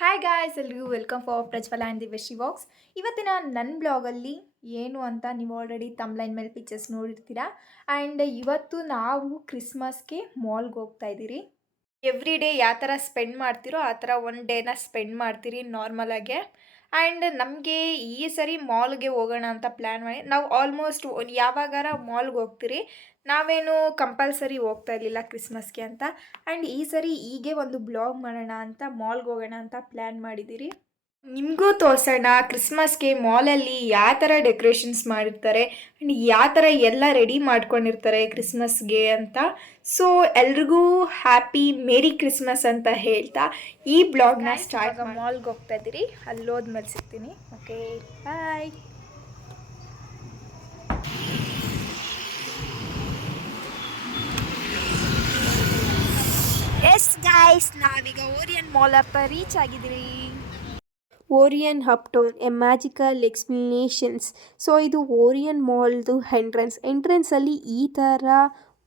Hi guys, ಎಲ್ರಿಗೂ welcome for Prajwal and Divyashree walks. ಇವತ್ತಿನ ನನ್ನ ಬ್ಲಾಗಲ್ಲಿ ಏನು ಅಂತ ನೀವು ಆಲ್ರೆಡಿ ತಮ್ಲೈನ್ ಮೇಲೆ ಪಿಕ್ಚರ್ಸ್ ನೋಡಿರ್ತೀರಾ. ಆ್ಯಂಡ್ ಇವತ್ತು ನಾವು ಕ್ರಿಸ್ಮಸ್ಗೆ ಮಾಲ್ಗೆ ಹೋಗ್ತಾ ಇದ್ದೀರಿ. ಎವ್ರಿ ಡೇ ಯಾವ ಥರ ಸ್ಪೆಂಡ್ ಮಾಡ್ತೀರೋ ಆ ಥರ ಒನ್ ಡೇನ ಸ್ಪೆಂಡ್ ಮಾಡ್ತೀರಿ ನಾರ್ಮಲಾಗೆ. ಆ್ಯಂಡ್ ನಮಗೆ ಈ ಸರಿ ಮಾಲ್ಗೆ ಹೋಗೋಣ ಅಂತ ಪ್ಲ್ಯಾನ್ ಮಾಡಿ ನಾವು ಆಲ್ಮೋಸ್ಟ್ ಯಾವಾಗಾರ ಮಾಲ್ಗೆ ಹೋಗ್ತೀರಿ. ನಾವೇನು ಕಂಪಲ್ಸರಿ ಹೋಗ್ತಾ ಇರಲಿಲ್ಲ ಕ್ರಿಸ್ಮಸ್ಗೆ ಅಂತ. ಆ್ಯಂಡ್ ಈ ಸರಿ ಹೀಗೆ ಒಂದು ಬ್ಲಾಗ್ ಮಾಡೋಣ ಅಂತ ಮಾಲ್ಗೆ ಹೋಗೋಣ ಅಂತ ಪ್ಲ್ಯಾನ್ ಮಾಡಿದ್ದೀರಿ. ನಿಮಗೂ ತೋರಿಸೋಣ ಕ್ರಿಸ್ಮಸ್ಗೆ ಮಾಲಲ್ಲಿ ಯಾವ ಥರ ಡೆಕೋರೇಷನ್ಸ್ ಮಾಡಿರ್ತಾರೆ ಆ್ಯಂಡ್ ಯಾವ ಥರ ಎಲ್ಲ ರೆಡಿ ಮಾಡ್ಕೊಂಡಿರ್ತಾರೆ ಕ್ರಿಸ್ಮಸ್ಗೆ ಅಂತ. ಸೊ ಎಲ್ರಿಗೂ ಹ್ಯಾಪಿ ಮೇರಿ ಕ್ರಿಸ್ಮಸ್ ಅಂತ ಹೇಳ್ತಾ ಈ ಬ್ಲಾಗ್ನ ಸ್ಟಾರ್ಟ್ ಮಾಲ್ಗೆ ಹೋಗ್ತಾ ಇದ್ದೀರಿ. ಅಲ್ಲೋದ್ಮೇಲೆ ಸಿಗ್ತೀನಿ. Okay, bye. ಎಸ್ ಗೈಸ್, ನಾವೀಗ ಓರಿಯನ್ ಮಾಲ್ ಹತ್ರ ರೀಚ್ ಆಗಿದ್ದೀರಿ. Orion uptown a magical explanations. So ಇದು ಓರಿಯನ್ ಮಾಲ್ದು ಎಂಟ್ರೆನ್ಸಲ್ಲಿ ಈ ಥರ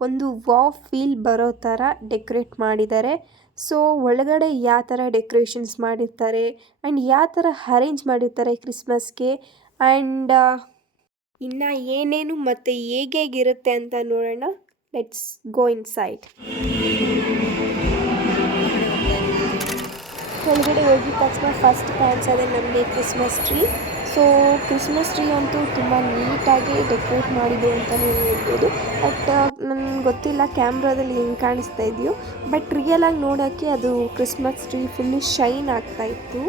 ಒಂದು ವಾವ್ ಫೀಲ್ ಬರೋ ಥರ ಡೆಕೋರೇಟ್ ಮಾಡಿದ್ದಾರೆ. ಸೊ ಒಳಗಡೆ ಯಾವ ಥರ ಡೆಕೋರೇಷನ್ಸ್ ಮಾಡಿರ್ತಾರೆ ಆ್ಯಂಡ್ ಯಾವ ಥರ ಅರೇಂಜ್ ಮಾಡಿರ್ತಾರೆ ಕ್ರಿಸ್ಮಸ್ಗೆ ಆ್ಯಂಡ್ ಇನ್ನು ಏನೇನು ಮತ್ತು ಹೇಗೇಗಿರುತ್ತೆ ಅಂತ ನೋಡೋಣ. Let's go in side. ಒಳಗಡೆ ಹೋಗಿದ ತಕ್ಷಣ ಫಸ್ಟ್ ಕಾಣಿಸೋದೆ ನಮಗೆ Christmas tree. So Christmas tree ಅಂತೂ ತುಂಬ ನೀಟಾಗಿ ಡೆಕೋರೇಟ್ ಮಾಡಿದೆ ಅಂತಲೇ ಹೇಳ್ಬೋದು. ಬಟ್ ನನಗೆ ಗೊತ್ತಿಲ್ಲ ಕ್ಯಾಮ್ರಾದಲ್ಲಿ ಹೆಂಗೆ ಕಾಣಿಸ್ತಾ ಇದೆಯೋ, ಬಟ್ ರಿಯಲಾಗಿ ನೋಡೋಕ್ಕೆ ಅದು ಕ್ರಿಸ್ಮಸ್ ಟ್ರೀ ಫುಲ್ಲು ಶೈನ್ ಆಗ್ತಾಯಿತ್ತು.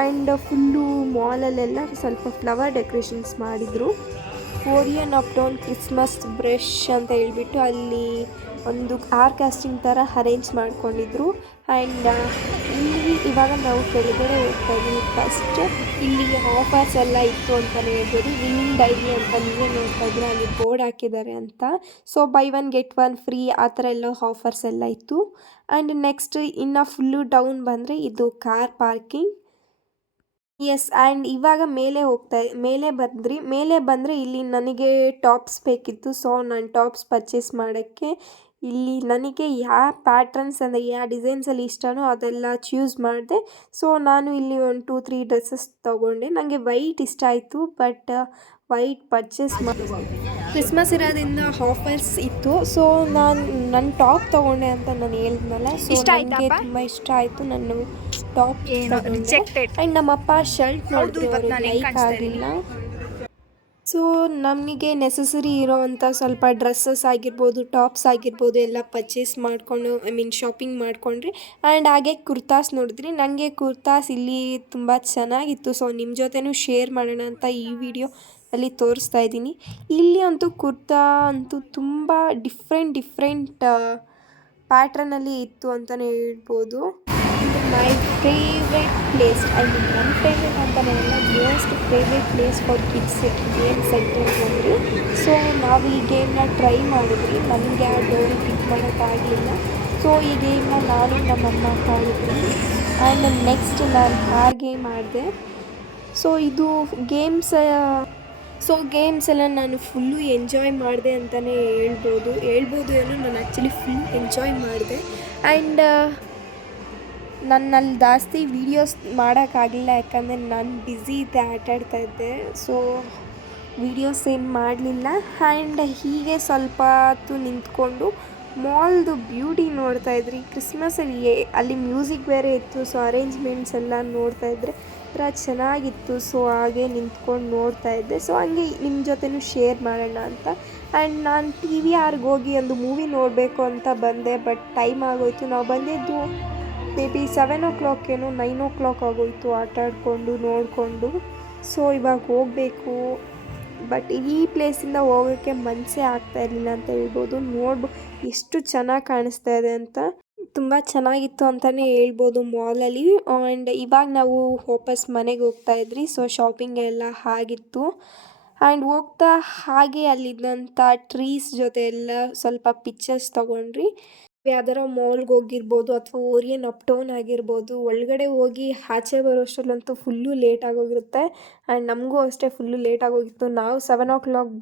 ಆ್ಯಂಡ್ ಫುಲ್ಲು ಮಾಲಲ್ಲೆಲ್ಲ ಸ್ವಲ್ಪ ಫ್ಲವರ್ ಡೆಕೋರೇಷನ್ಸ್ ಮಾಡಿದರು. ಓರಿಯನ್ ಅಪ್ಟೌನ್ ಕ್ರಿಸ್ಮಸ್ ಬ್ರಷ್ ಅಂತ ಹೇಳ್ಬಿಟ್ಟು ಅಲ್ಲಿ ಒಂದು ಕಾಸ್ಟಿಂಗ್ ಥರ ಅರೇಂಜ್ ಮಾಡ್ಕೊಂಡಿದ್ರು. ಆ್ಯಂಡ್ ಇಲ್ಲಿ ಇವಾಗ ನಾವು ಕೆಳಗಡೆ ಹೋಗ್ತಾ ಇದ್ದೀವಿ. ಫಸ್ಟ್ ಇಲ್ಲಿ ಆಫರ್ಸ್ ಎಲ್ಲ ಇತ್ತು ಅಂತಲೇ ಹೇಳ್ಬೋದು. ವಿನ್ನಿಂಗ್ ಡೈರಿ ಅಂತ ನೀವೇ ನೋಡ್ತಾ ಇದ್ರೆ ಅಲ್ಲಿ ಬೋರ್ಡ್ ಹಾಕಿದ್ದಾರೆ ಅಂತ. So by one get one free ಆ ಥರ ಎಲ್ಲ ಆಫರ್ಸ್ ಎಲ್ಲ ಇತ್ತು. ಆ್ಯಂಡ್ ನೆಕ್ಸ್ಟ್ ಇನ್ನು ಫುಲ್ಲು ಡೌನ್ ಬಂದರೆ ಇದು ಕಾರ್ ಪಾರ್ಕಿಂಗ್. ಎಸ್, ಆ್ಯಂಡ್ ಇವಾಗ ಮೇಲೆ ಬಂದರೆ ಇಲ್ಲಿ ನನಗೆ ಟಾಪ್ಸ್ ಬೇಕಿತ್ತು. ಸೊ ನಾನು ಟಾಪ್ಸ್ ಪರ್ಚೇಸ್ ಮಾಡೋಕ್ಕೆ ಇಲ್ಲಿ ನನಗೆ ಯಾವ ಪ್ಯಾಟ್ರನ್ಸ್ ಅಂದರೆ ಯಾವ ಡಿಸೈನ್ಸಲ್ಲಿ ಇಷ್ಟನೋ ಅದೆಲ್ಲ ಚೂಸ್ ಮಾಡಿದೆ. ಸೊ ನಾನು ಇಲ್ಲಿ ಒಂದು 2-3 ಡ್ರೆಸ್ಸಸ್ ತೊಗೊಂಡೆ. ನನಗೆ ವೈಟ್ ಇಷ್ಟ ಆಯಿತು, ಬಟ್ ವೈಟ್ ಪರ್ಚೇಸ್ ಕ್ರಿಸ್ಮಸ್ ಇರೋದ್ರಿಂದ ಆಫರ್ಸ್ ಇತ್ತು. ಸೊ ನನ್ನ ಟಾಪ್ ತೊಗೊಂಡೆ ಅಂತ ನಾನು ಹೇಳಿದ್ನಲ್ಲ. ಸೊ ನನಗೆ ತುಂಬ ಇಷ್ಟ ಆಯಿತು. ನಾನು ಟಾಪ್ ಆ್ಯಂಡ್ ನಮ್ಮಪ್ಪ ಶರ್ಟ್ ನೋಡಿದ್ರು, ಲೈಕ್ ಆಗಲಿಲ್ಲ. ಸೊ ನಮಗೆ ನೆಸಸರಿ ಇರೋವಂಥ ಸ್ವಲ್ಪ ಡ್ರೆಸ್ಸಸ್ ಆಗಿರ್ಬೋದು, ಟಾಪ್ಸ್ ಆಗಿರ್ಬೋದು ಎಲ್ಲ ಪರ್ಚೇಸ್ ಮಾಡಿಕೊಂಡು ಶಾಪಿಂಗ್ ಮಾಡಿಕೊಂಡ್ರಿ. ಆ್ಯಂಡ್ ಹಾಗೆ ಕುರ್ತಾಸ್ ನೋಡಿದ್ರಿ. ನನಗೆ ಕುರ್ತಾಸ್ ಇಲ್ಲಿ ತುಂಬ ಚೆನ್ನಾಗಿತ್ತು. ಸೊ ನಿಮ್ಮ ಜೊತೆನೂ ಶೇರ್ ಮಾಡೋಣ ಅಂತ ಈ ವಿಡಿಯೋ ಅಲ್ಲಿ ತೋರಿಸ್ತಾ ಇದ್ದೀನಿ. ಇಲ್ಲಿ ಅಂತೂ ಕುರ್ತಾ ಅಂತೂ ತುಂಬ ಡಿಫ್ರೆಂಟ್ ಪ್ಯಾಟ್ರನಲ್ಲಿ ಇತ್ತು ಅಂತಲೇ ಹೇಳ್ಬೋದು. ಮೈ ಫೇವ್ರೆಟ್ ಪ್ಲೇಸ್, ನನ್ನ ಫೇವ್ರೆಟ್ ಅಂತಲೇ ಅಲ್ಲ, most favourite place for kids game centre ಬಂದ್ರಿ. ಸೊ ನಾವು ಈ ಗೇಮ್ನ ಟ್ರೈ ಮಾಡಿದ್ವಿ. ನನಗೆ ಆ ಡೋರ್ ಪಿಕ್ ಮಾಡೋಕ್ಕಾಗಲಿಲ್ಲ. ಸೊ ಈ ಗೇಮ್ನ ನಾನು ನಮ್ಮಮ್ಮ ಆಡಿದ್ವಿ. ಆ್ಯಂಡ್ ನೆಕ್ಸ್ಟ್ ನಾನು ಕಾರ್ ಗೇಮ್ ಆಡಿದೆ. ಸೊ ಇದು ಗೇಮ್ಸ್ ಎಲ್ಲ ನಾನು ಫುಲ್ಲು ಎಂಜಾಯ್ ಮಾಡಿದೆ ಅಂತಲೇ ಹೇಳ್ಬೋದು ಏನೋ ನಾನು ಆ್ಯಕ್ಚುಲಿ ಫುಲ್ ಎಂಜಾಯ್ ಮಾಡಿದೆ. ಆ್ಯಂಡ್ ನನ್ನಲ್ಲಿ ಜಾಸ್ತಿ ವೀಡಿಯೋಸ್ ಮಾಡೋಕ್ಕಾಗಲಿಲ್ಲ, ಯಾಕಂದರೆ ನಾನು ಬ್ಯುಸಿ ಇದ್ದೆ, ಆಟಾಡ್ತಾ ಇದ್ದೆ. ಸೊ ವೀಡಿಯೋಸ್ ಏನು ಮಾಡಲಿಲ್ಲ. ಆ್ಯಂಡ್ ಹೀಗೆ ಸ್ವಲ್ಪ ಹೊತ್ತು ನಿಂತ್ಕೊಂಡು ಮಾಲ್ದು ಬ್ಯೂಟಿ ನೋಡ್ತಾಯಿದ್ರಿ. ಕ್ರಿಸ್ಮಸಲ್ಲಿ ಅಲ್ಲಿ ಮ್ಯೂಸಿಕ್ ಬೇರೆ ಇತ್ತು. ಸೊ ಅರೇಂಜ್ಮೆಂಟ್ಸ್ ಎಲ್ಲ ನೋಡ್ತಾಯಿದ್ರೆ ಒಂಥರ ಚೆನ್ನಾಗಿತ್ತು. ಸೊ ಹಾಗೆ ನಿಂತ್ಕೊಂಡು ನೋಡ್ತಾಯಿದ್ದೆ. ಸೊ ಹಂಗೆ ನಿಮ್ಮ ಜೊತೆನೂ ಶೇರ್ ಮಾಡೋಣ ಅಂತ. ಆ್ಯಂಡ್ ನಾನು PVRಗೆ ಹೋಗಿ ಒಂದು ಮೂವಿ ನೋಡಬೇಕು ಅಂತ ಬಂದೆ, ಬಟ್ ಟೈಮ್ ಆಗೋಯಿತು. ನಾವು ಬಂದಿದ್ದು ಮೇ ಬಿ 7 o'clock ಏನೋ 9 o'clock ಆಗೋಯಿತು ಆಟಾಡಿಕೊಂಡು ನೋಡಿಕೊಂಡು. ಸೊ ಇವಾಗ ಹೋಗಬೇಕು, ಬಟ್ ಈ ಪ್ಲೇಸಿಂದ ಹೋಗೋಕ್ಕೆ ಮನಸ್ಸೇ ಆಗ್ತಾ ಇರಲಿಲ್ಲ ಅಂತ ಹೇಳ್ಬೋದು. ಎಷ್ಟು ಚೆನ್ನಾಗಿ ಕಾಣಿಸ್ತಾ ಇದೆ ಅಂತ, ತುಂಬ ಚೆನ್ನಾಗಿತ್ತು ಅಂತಲೇ ಹೇಳ್ಬೋದು ಮಾಲಲ್ಲಿ. ಆ್ಯಂಡ್ ಇವಾಗ ನಾವು ವಾಪಸ್ ಮನೆಗೆ ಹೋಗ್ತಾ ಇದ್ರಿ. ಸೊ ಶಾಪಿಂಗ್ ಎಲ್ಲ ಆಗಿತ್ತು. ಆ್ಯಂಡ್ ಹೋಗ್ತಾ ಹಾಗೆ ಅಲ್ಲಿದ್ದಂಥ ಟ್ರೀಸ್ ಜೊತೆ ಎಲ್ಲ ಸ್ವಲ್ಪ ಪಿಕ್ಚರ್ಸ್ ತೊಗೊಂಡ್ರಿ. ಯಾವ್ದಾರ ಮಾಲ್ಗೆ ಹೋಗಿರ್ಬೋದು ಅಥವಾ ಓರಿಯನ್ ಅಪ್ಟೌನ್ ಆಗಿರ್ಬೋದು, ಒಳಗಡೆ ಹೋಗಿ ಆಚೆ ಬರೋಷ್ಟರಲ್ಲಂತೂ ಫುಲ್ಲು ಲೇಟ್ ಆಗೋಗಿರುತ್ತೆ. ಆ್ಯಂಡ್ ನಮಗೂ ಅಷ್ಟೇ ಫುಲ್ಲು ಲೇಟ್ ಆಗೋಗಿತ್ತು. ನಾವು 7 o'clock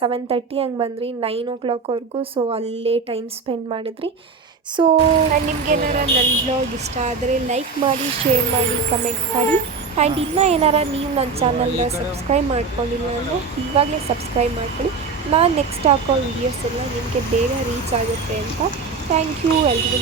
7:30 ಹಂಗೆ ಬಂದ್ರಿ, 9 o'clockವರೆಗೂ. ಸೊ ಅಲ್ಲೇ ಟೈಮ್ ಸ್ಪೆಂಡ್ ಮಾಡಿದ್ರಿ. ಸೊ ನಿಮ್ಗೇನಾರ ನನ್ನ ಬ್ಲಾಗ್ ಇಷ್ಟ ಆದರೆ ಲೈಕ್ ಮಾಡಿ, ಶೇರ್ ಮಾಡಿ, ಕಮೆಂಟ್ ಮಾಡಿ. ಆ್ಯಂಡ್ ಇನ್ನೂ ಏನಾರ ನೀವು ನನ್ನ ಚಾನಲ್ನ ಸಬ್ಸ್ಕ್ರೈಬ್ ಮಾಡ್ಕೊಂಡಿಲ್ಲ ಅಂದರೆ ಇವಾಗಲೇ ಸಬ್ಸ್ಕ್ರೈಬ್ ಮಾಡ್ಕೊಳ್ಳಿ. ನಾನು ನೆಕ್ಸ್ಟ್ ಹಾಕೋ ವೀಡಿಯೋಸ್ ಎಲ್ಲ ನಿಮಗೆ ಬೇಗ ರೀಚ್ ಆಗುತ್ತೆ ಅಂತ. ಥ್ಯಾಂಕ್ ಯು ಎಲ್ರಿಗೂ.